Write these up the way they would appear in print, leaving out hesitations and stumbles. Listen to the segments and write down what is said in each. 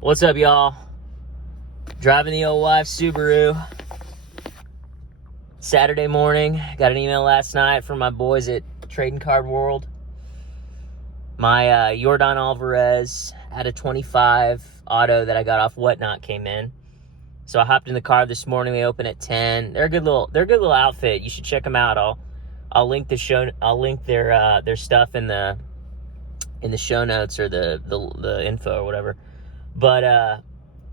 What's up, y'all? Driving the old wife Subaru. Saturday morning. Got an email last night from my boys at Trading Card World. My Jordan Alvarez at a 25 auto that I got off Whatnot came in. So I hopped in the car this morning. They open at 10. They're a good little outfit. You should check them out. I'll link the show. I'll link their stuff in the show notes or the info or whatever. But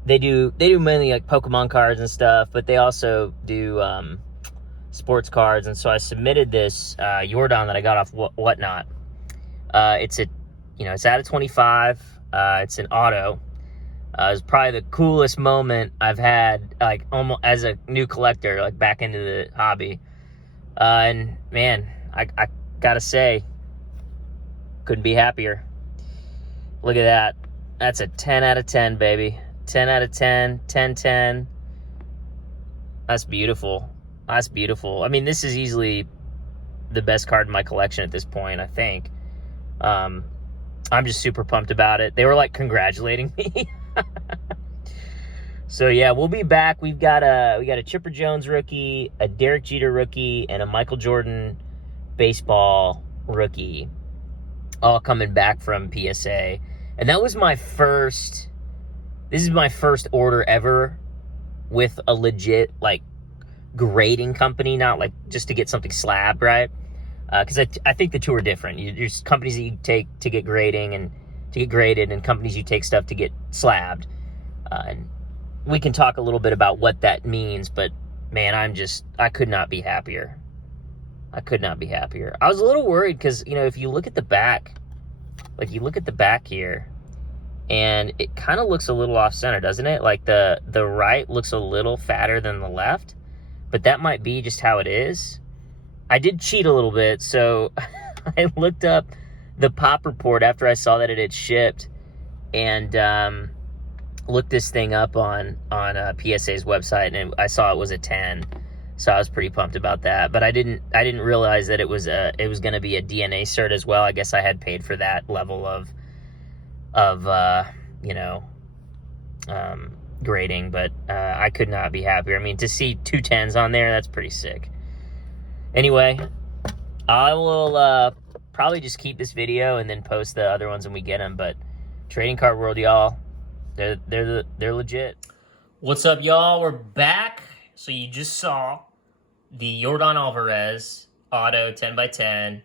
they do mainly like Pokemon cards and stuff, but they also do sports cards. And so I submitted this Jordan that I got off Whatnot. It's at a 25. It's an auto. It's probably the coolest moment I've had, like, almost as a new collector, like back into the hobby. And man, I gotta say, couldn't be happier. Look at that. That's a 10 out of 10, baby. 10 out of 10, 10. That's beautiful. That's beautiful. I mean, this is easily the best card in my collection at this point, I think. I'm just super pumped about it. They were like congratulating me. So yeah, we'll be back. We got a Chipper Jones rookie, a Derek Jeter rookie, and a Michael Jordan baseball rookie, all coming back from PSA. And that was this is my first order ever with a legit, like, grading company, not like just to get something slabbed, right? Because I think the two are different. There's companies that you take to get grading and to get graded, and companies you take stuff to get slabbed. And we can talk a little bit about what that means, but man, I could not be happier. I could not be happier. I was a little worried because, if you look at the back, like you look at the back here, and it kind of looks a little off center, doesn't it? Like the right looks a little fatter than the left, but that might be just how it is. I did cheat a little bit, so I looked up the pop report after I saw that it had shipped, and looked this thing up on PSA's website, and I saw it was a 10. So I was pretty pumped about that, but I didn't realize that it was going to be a DNA cert as well. I guess I had paid for that level of grading, but I could not be happier. I mean, to see 2 10s on there, that's pretty sick. Anyway, I will probably just keep this video and then post the other ones when we get them. But Trading Card World, y'all, they're legit. What's up, y'all? We're back. So you just saw the Jordan Alvarez auto 10x10.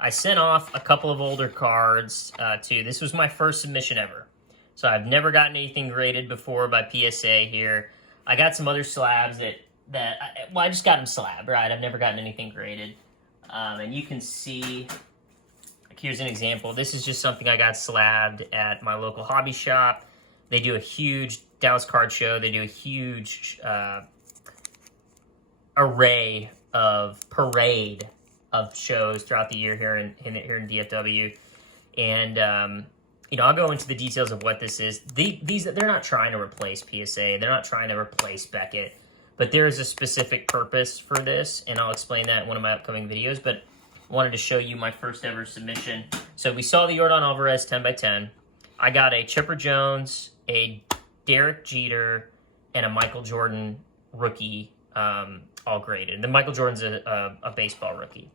I sent off a couple of older cards too. This was my first submission ever. So I've never gotten anything graded before by PSA here. I got some other slabs I just got them slabbed, right? I've never gotten anything graded. And you can see, like, here's an example. This is just something I got slabbed at my local hobby shop. They do a huge Dallas card show. They do a huge parade of shows throughout the year here in DFW. And I'll go into the details of what this is. They're not trying to replace PSA. They're not trying to replace Beckett. But there is a specific purpose for this, and I'll explain that in one of my upcoming videos. But I wanted to show you my first ever submission. So we saw the Jordan Alvarez 10x10. I got a Chipper Jones, a Derek Jeter, and a Michael Jordan rookie, all graded. The Michael Jordan's a baseball rookie.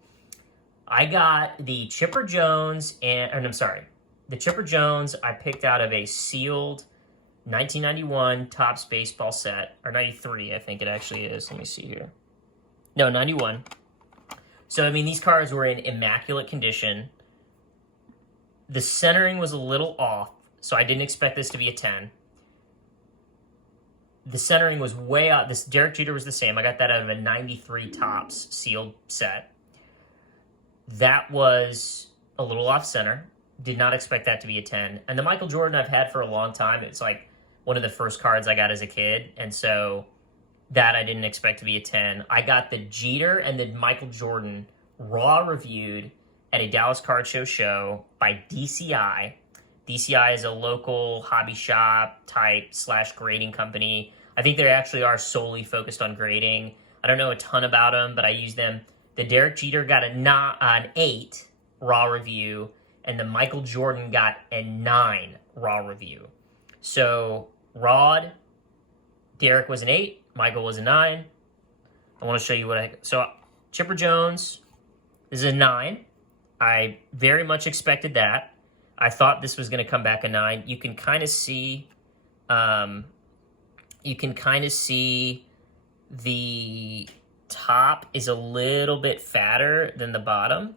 I got the Chipper Jones, the Chipper Jones I picked out of a sealed 1991 Topps baseball set, or 93, I think it actually is. Let me see here. No, 91. So, I mean, these cards were in immaculate condition. The centering was a little off, so I didn't expect this to be a 10. The centering was way out. This Derek Jeter was the same. I got that out of a 93 Topps sealed set. That was a little off center. Did not expect that to be a 10. And the Michael Jordan I've had for a long time. It's like one of the first cards I got as a kid. And so that I didn't expect to be a 10. I got the Jeter and the Michael Jordan raw reviewed at a Dallas Card show by DCI. DCI is a local hobby shop type / grading company. I think they actually are solely focused on grading. I don't know a ton about them, but I use them. The Derek Jeter got an 8 raw review, and the Michael Jordan got a 9 raw review. So Rod, Derek was an 8, Michael was a 9. I want to show you so Chipper Jones is a 9. I very much expected that. I thought this was going to come back a 9. You can kind of see, the top is a little bit fatter than the bottom.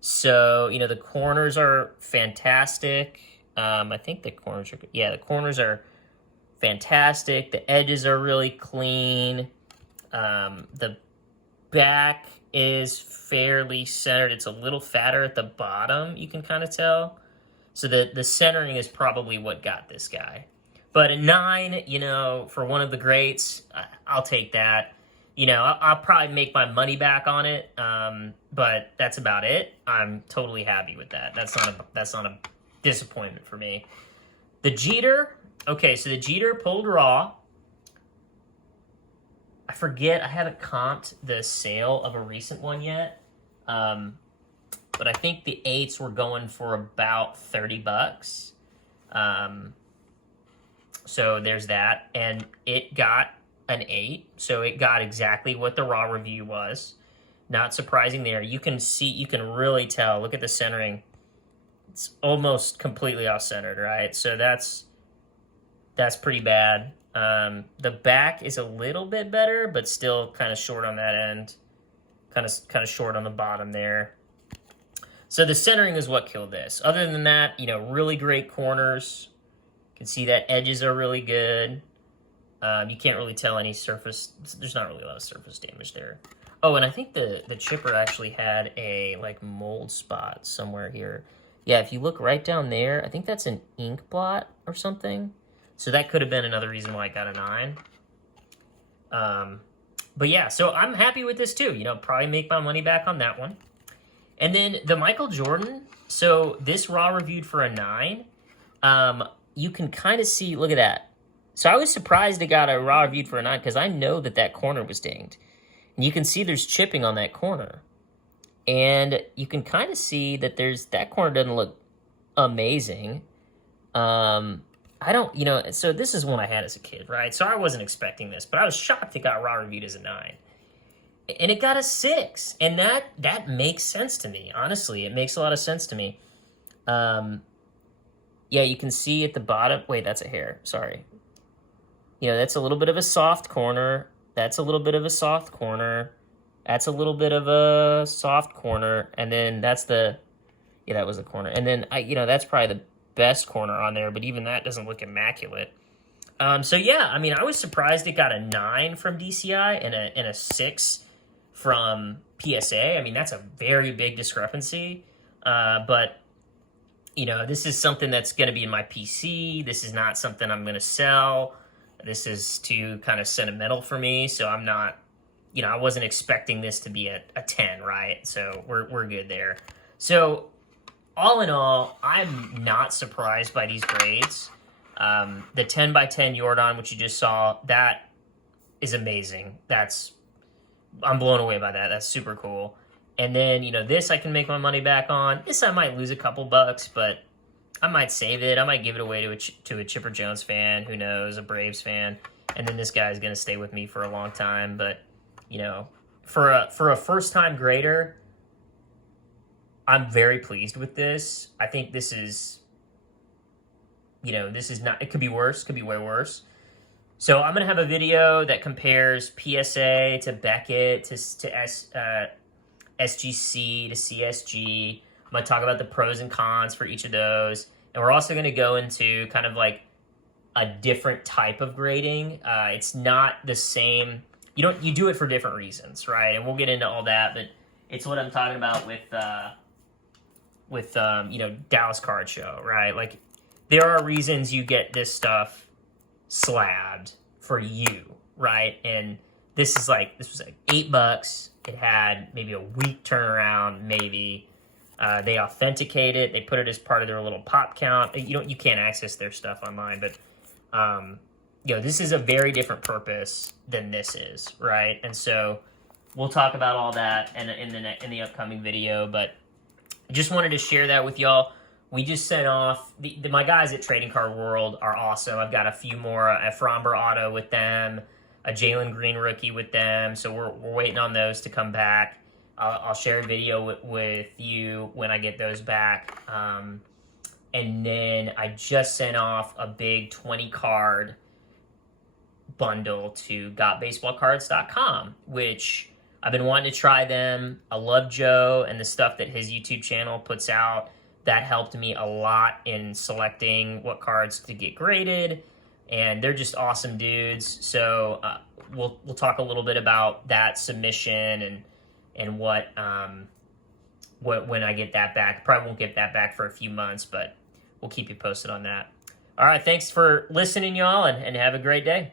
So, you know, the corners are fantastic. I think the corners are fantastic. The edges are really clean. The back is fairly centered. It's a little fatter at the bottom, you can kind of tell. So the centering is probably what got this guy. But a 9, you know, for one of the greats, I'll take that. You know, I'll probably make my money back on it, but that's about it. I'm totally happy with that. That's not a disappointment for me. The Jeter, okay, so the Jeter pulled raw. I forget, I haven't comped the sale of a recent one yet, but I think the 8s were going for about $30. So there's that, and it got an 8, so it got exactly what the raw review was. Not surprising there. You can really tell. Look at the centering. It's almost completely off-centered, right? So that's pretty bad. The back is a little bit better, but still kind of short on that end. Kind of short on the bottom there. So the centering is what killed this. Other than that, you know, really great corners. You can see that edges are really good. You can't really tell any surface. There's not really a lot of surface damage there. Oh, and I think the chipper actually had a like mold spot somewhere here. Yeah, if you look right down there, I think that's an ink blot or something. So that could have been another reason why I got a 9. But yeah, so I'm happy with this too. You know, probably make my money back on that one. And then the Michael Jordan. So this raw reviewed for a 9. You can kind of see, look at that. So I was surprised it got a raw reviewed for a 9 because I know that corner was dinged. And you can see there's chipping on that corner. And you can kind of see that that corner doesn't look amazing. I don't, you know, so this is one I had as a kid, right? So I wasn't expecting this, but I was shocked it got raw reviewed as a 9. And it got a 6. And that makes sense to me, honestly. It makes a lot of sense to me. Yeah, you can see at the bottom, wait, that's a hair, sorry. You know, that's a little bit of a soft corner. That's a little bit of a soft corner. That's a little bit of a soft corner. And then that's that was the corner. And then, you know, that's probably the best corner on there, but even that doesn't look immaculate. So yeah, I mean, I was surprised it got a 9 from DCI and a 6 from PSA. I mean, that's a very big discrepancy. But, you know, this is something that's going to be in my PC. This is not something I'm going to sell. This is too kind of sentimental for me, so I'm not, you know, I wasn't expecting this to be a 10, right? So we're good there. So all in all, I'm not surprised by these grades. The 10x10 Jordan, which you just saw, that is amazing. I'm blown away by that. That's super cool. And then, you know, this I can make my money back on. This I might lose a couple bucks, but I might save it. I might give it away to a Chipper Jones fan. Who knows? A Braves fan. And then this guy's going to stay with me for a long time. But, you know, for a first-time grader, I'm very pleased with this. I think this is, you know, this is not, it could be worse. Could be way worse. So I'm going to have a video that compares PSA to Beckett to SGC to CSG. I'm going to talk about the pros and cons for each of those. And we're also going to go into kind of like a different type of grading. It's not the same. You do it for different reasons, right? And we'll get into all that, but it's what I'm talking about with you know, Dallas Card Show, right? Like, there are reasons you get this stuff slabbed for you, right? And this was like $8. It had maybe a week turnaround, maybe. They authenticate it. They put it as part of their little pop count. You can't access their stuff online, but you know, this is a very different purpose than this is, right? And so we'll talk about all that in the upcoming video. But I just wanted to share that with y'all. we just sent off my guys at Trading Card World are awesome. I've got a few more, a Fromber auto with them, a Jalen Green rookie with them. So we're waiting on those to come back. I'll share a video with you when I get those back. And then I just sent off a big 20 card bundle to gotbaseballcards.com, which I've been wanting to try them. I love Joe and the stuff that his YouTube channel puts out. That helped me a lot in selecting what cards to get graded, and they're just awesome dudes. So we'll talk a little bit about that submission and what when I get that back. Probably won't get that back for a few months, but we'll keep you posted on that. All right, thanks for listening, y'all, and have a great day.